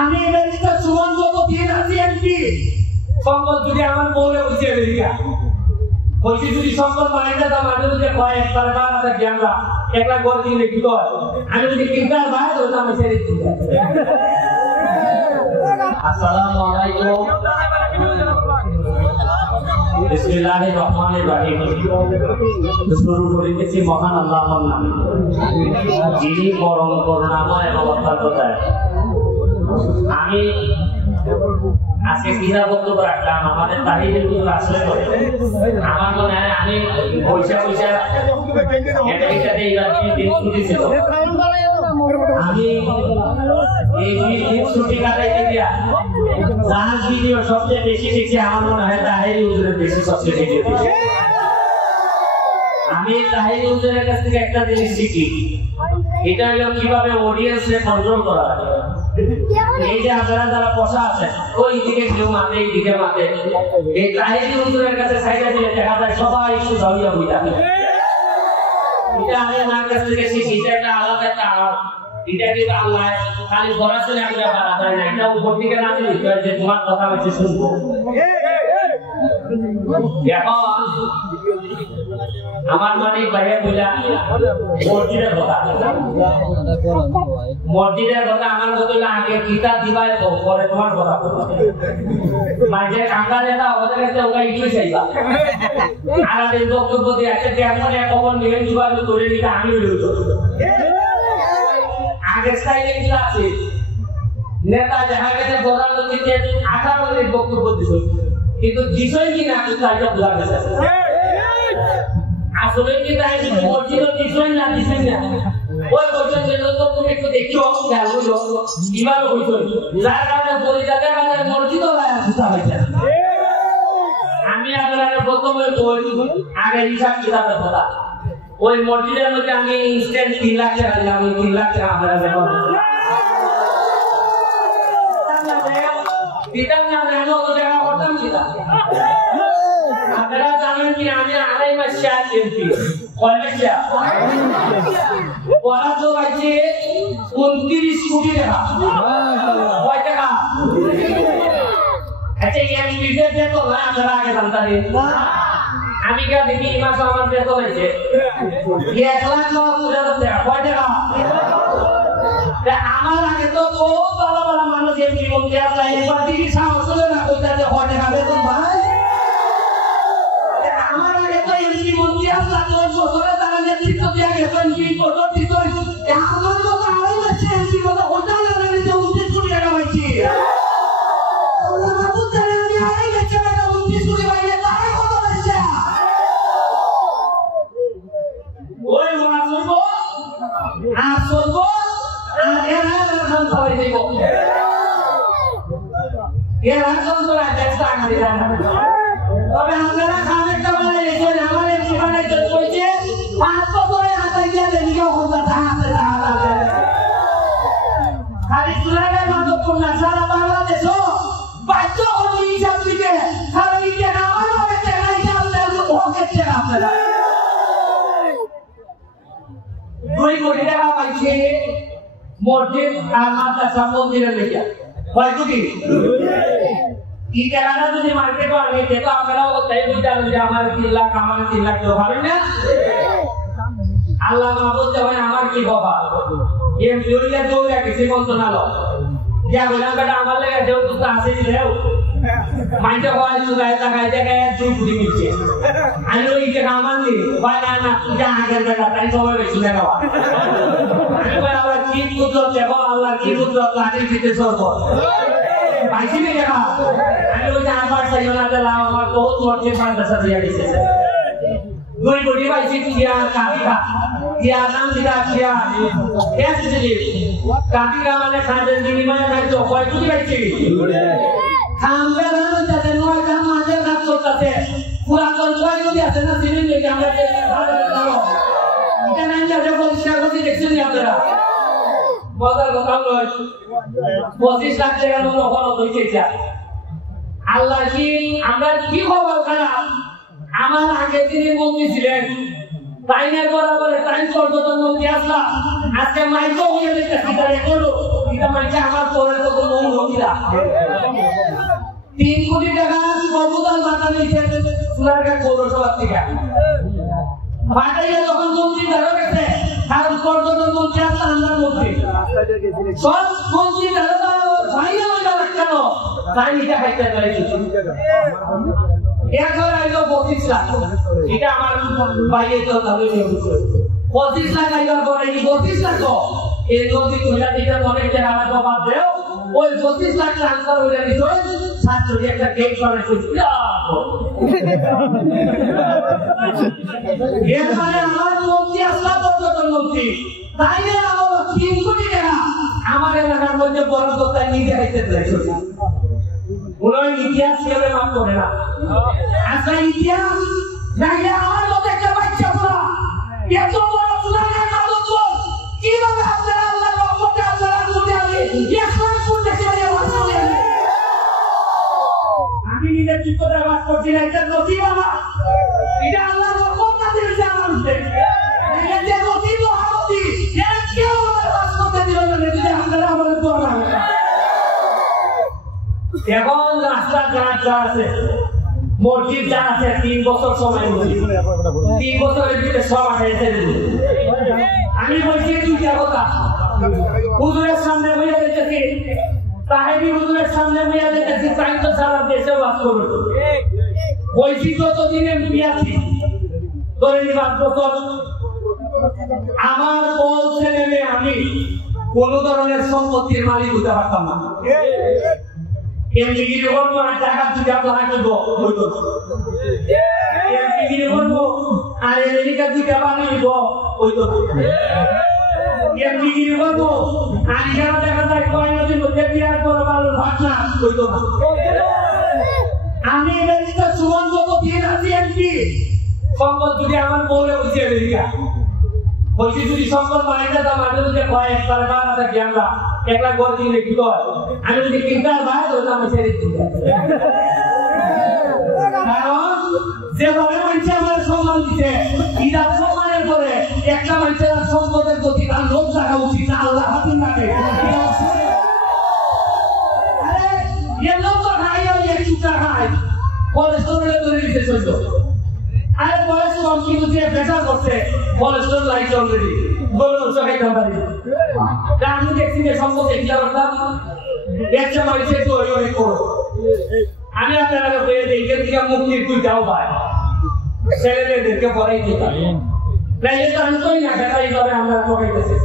আমি ব্যারিস্টার সুমন যতদিন আছি এমপি সম্পদ যদি আমার বউরে বলছে আমেরিকা বলছি যদি সম্পদ বাড়িতে তা মাঝে মধ্যে কয় একবার বার থাকি আমরা একলা ঘর কিনলে কি হয় আমি যদি কিনতার বাইরে তো আমি ছেড়ে দিই। আসসালামু আলাইকুম বিসমিল্লাহির রহমানির রহিম। শুরু করিতেছি মহান আল্লাহর নামে যিনি পরম করুণাময় এবং অত্যন্ত দয়ালু। আমি আজকে কিনা বক্তব্য রাখলাম আমাদের তাহিদের উপর আশ্রয় করে আমার মনে হয় আমি পয়সা আমি এই ছুটি কাটাইতে গিয়া যার ভিডিও সবচেয়ে বেশি দেখছি আমার মনে হয় তাহিরি হুজুরের বেশি সবচেয়ে ভিডিও দেখি। আমি তাহিরি হুজুরের কাছ থেকে একটা জিনিস শিখি, এটা হলো কিভাবে অডিয়েন্সকে কন্ট্রোল করা হয়। এই যে আপনারা যারা বসা আছেন ওই দিকে কেউ মাতে এই দিকে মাতে, এই তাহিরি হুজুরের কাছে সাইডে দিলে দেখা যায় সবাই একটু ঝালিয়া বইটা। এটা আমি আমার কাছ থেকে শিখি, এটা একটা আলাদা একটা আওয়াজ। এটা কিন্তু আল্লাহ খালি সরাসরি আমি বাড়া যায় না, এটা উপর থেকে না দিলে যে তোমার কথা হচ্ছে শুনবো। আমার মানে বাইরে বইলা মসজিদের কথা আমার বদলে আগে কিতাব দিবাই পরে তোমার কথা মাঝে কাঙ্গাল এটা ওদের কাছে ওকে একটু চাইবা আর এই বক্তব্য দিয়ে একটা কেমন এক খবর নিয়ে দিবার করে নিতে আমি হইতো আগে স্টাইলে কি আছে নেতা যাহা গেছে প্রধানমন্ত্রীকে 18 মিনিট বক্তব্য দিছিল কিন্তু দিছই কি না তাইটা বোঝা গেছে আসলে কি তাই মসজিদ দিছই না ওই বছর যে লোক তুমি একটু দেখিও গেল কিভাবে হইতো যার কারণে পরিজাতের কাছে মসজিদ হয়েছে। আমি আপনাদের প্রথমে বই আগে হিসাব কিতাবের কথা ওই মসজিদের মধ্যে আমি ইনস্ট্যান্ট 3 লাখ টাকা দিলাম, 3 লাখ টাকা আপনারা দেবো দিতাম না আমি অত টাকা করতাম দিতাম। আপনারা জানেন কি আমি 2.5 মাস এমপি কয় মাস বরাদ্দ পাইছে 29 কোটি টাকা। কয় টাকা? আচ্ছা এমপি দের বেতন না আপনারা আগে জানতেন আমি কে দেখি এই মাসে আমার বেতন হয়েছে 1,90,000 টাকা। কয় টাকা? আমার আগে তো বহুত ভালো ভালো মানুষ এমপি মন্ত্রী আছে এবার দিকে সাহস হলো না কইতাছে কয় টাকা বেতন ভাই। আমার আগে তো এমপি মন্ত্রী আছে 10 বছরে তারা নেতৃত্ব দিয়ে গেছেন 20 বছর দিত আমার তো আড়াই মাসে এমপি মতো হোটেল লাগালে 29 কোটি টাকা পাইছি। আমরা বাবু জানে আমি আড়াই মাসে টাকা 29 কোটি পাইলে তারা কত পাইছে? ওই মনে করব আর চলবো আর এরা রান সবাই দেব এরা রান করে চেষ্টা করে জানা। তবে আপনারা খামেরটা বানাইছেন আমার এই জীবনে যত হইছে 5 বছরে হাতাই দিয়ে দেনিও কথা আছে খালি সুরাগা মাদকপূর্ণ সারা বাংলাদেশও বাধ্য করে হিসাব দিতে খালি যে আমার হবে টাকা হিসাব দেবো ওকে টাকা আপনারা 2 কোটি টাকা পাইছে মসজিদ আর মাদ্রাসা মন্দিরের লেগে। কয় কোটি? এই টাকাটা যদি মার্কেটে আনে তো আপনারাও তাই বুঝাবেন যে আমার 3 লাখ আমার 3 লাখ তো পাবেন না। আল্লাহ মাহবুব যখন আমার কি বাবা এম ইউরিয়া দৌড়া কিছু মন্ত্রণালয় যা বললাম বেটা আমার লেগে দেও তো আসে দেও মাইটা হয় সুগায় টাকায় টাকায় 2 কোটি মিলছে আমি ওই টাকা আমার নি হয় না না তুই যা আগের বেটা তাই সবাই বেশি টাকা আমি বলে আবার কি কুদরত দেখো আল্লাহ কি কুদরত লাঠি দিতে সরব পাইছি না টাকা আমি ওই যে আমার সাইনা দিলাম আমার বহুত মর্জি মাদ্রাসা দিয়ে দিয়েছে 2 কোটি পাইছি টিয়া কাটিকা টিয়া নাম দিলা টিয়া এসেছিলি কাটিকা মানে খাদের বিনিময়ে খাইতো কয় কোটি পাইছি খামবে না যাতে নয় কাম মাঝে কাজ করতেছে পুরা কয় কোটি আছে না সিভিল লেগে আমরা ভালো ভালো এটা নাই যে পরিষ্কার করতে দেখছেন আপনারা মজার কথা নয় 25 লাখ টাকার মতো খরচ হয়েছে। আল্লাহ কি আমরা কি খবর খারাপ আমার আগে তিনি মন্ত্রী ছিলেন টাইমের বরাবর টাইম পর্যন্ত মন্ত্রী আসলাম আজকে মাইকো হয়ে দেখতেছি তার এখনো এটা মাইকে আমার পরে তো কোনো কিরা 3 কোটি টাকা প্রপোজাল বানানো হয়েছে সুনারঘাট পৌরসভা থেকে পাঠাইয়া যখন মন্ত্রী ধরে গেছে কারণ পর্যটন মন্ত্রী আছে আন্দার মন্ত্রী সব মন্ত্রী ধরে ভাইয়া ওইটা কেন তাই এটা খাইতে পারে এখন আইলো 25 লাখ এটা আমার বাইরে তো তাহলে 25 লাখ আইবার পরে এই 25 লাখ এই নদী তুলা দিতে অনেক টাকা লাগবে বাদ দেও ওই 25 লাখ ট্রান্সফার হয়ে গেছে ছাত্রকে একটা গেট করে কইছিল এরপরে আমার মন্ত্রী আসলা পর্যটন মন্ত্রী তাই না আমার 3 কোটি টাকা আমার এলাকার মধ্যে বড় দোকান নিয়ে যাইতে চাইছিল ওই ইতিহাস কেবে মাফ করে না আচ্ছা ইতিহাস নাইলে আমার মতো একটা বাচ্চা পুরা এত বড় সুনামের মাদক কিভাবে আপনারা আল্লাহর রহমতে আপনারা মনে আমি 1 লাখ কোটি টাকা বাঁচালেন আমি নিজের চিত্তটা বাস করছি না এটা নসিব আমার এটা আল্লাহর রহমত না দিয়েছে আমার উপরে এটা যে নসিব মহামতি এর কেউ আমার বাস করতে দিল না যদি আপনারা আমার দোয়া না এখন রাস্তাঘাট যা আছে মসজিদ যা আছে 3 বছর সময় নিয়েছি 3 বছরের ভিতরে সব আগাইছে আমি বলছি দুইটা কথা হুজুরের সামনে বইয়া দেখতেছি সাহেবী হুজুরের সামনে বইয়া দেখতেছি তাই তো সারা দেশে বাস করবে বলছি যতদিনে বিয়াছি ধরে নি 5 বছর আমার বল ছেলে মেয়ে আমি কোন ধরনের সম্পত্তির মালিক হতে পারতাম না এমপিগিরি করব আর টাকা দুটা প্লান করব হইতো এমপিগিরি করব আর আমেরিকা দুটা বানাইব হইতো এমপিগিরি করব আর যারা টাকা দেয় কয় নদীর মধ্যে বিয়ার করে ভালো ভাষা হইতো না আমি আমেরিকা সুমন যত দিন আছি এমপি সম্পদ যদি আমার বলে হইছে আমেরিকা বলছি যদি সম্পদ বানাইতে তা মাঝে মধ্যে কয় একবার বানাতে কি আমরা একলা ঘর কিনে কি কয় আমি যদি কিনতার ভাই তো আমি ছেড়ে দিই কারণ যেভাবে মানুষ আমার সম্মান দিতে এটা সম্মানের পরে একটা মানুষের সম্পদের প্রতি তার লোভ থাকা উচিত না আল্লাহ হাতিম থাকে আরে এ লোক তো খাই একটু খাই কোলেস্টেরল ধরে দিতে চলতো আরে বয়স কম কিন্তু যে প্রেসার করছে কোলেস্টেরল লাইট অলরেডি বললো সবাই খাবারই আমি দেখছি যে সম্পদ দেখিয়া করতাম একটা মানুষে তো অনেক করো আমি আপনারা বলে দিই এখান থেকে মুক্তির তুই যাও ভাই ছেলেদেরকে পড়াই দিতাম প্রায় তো আনতোই না বেটা এইভাবে আমরা পড়াইতেছি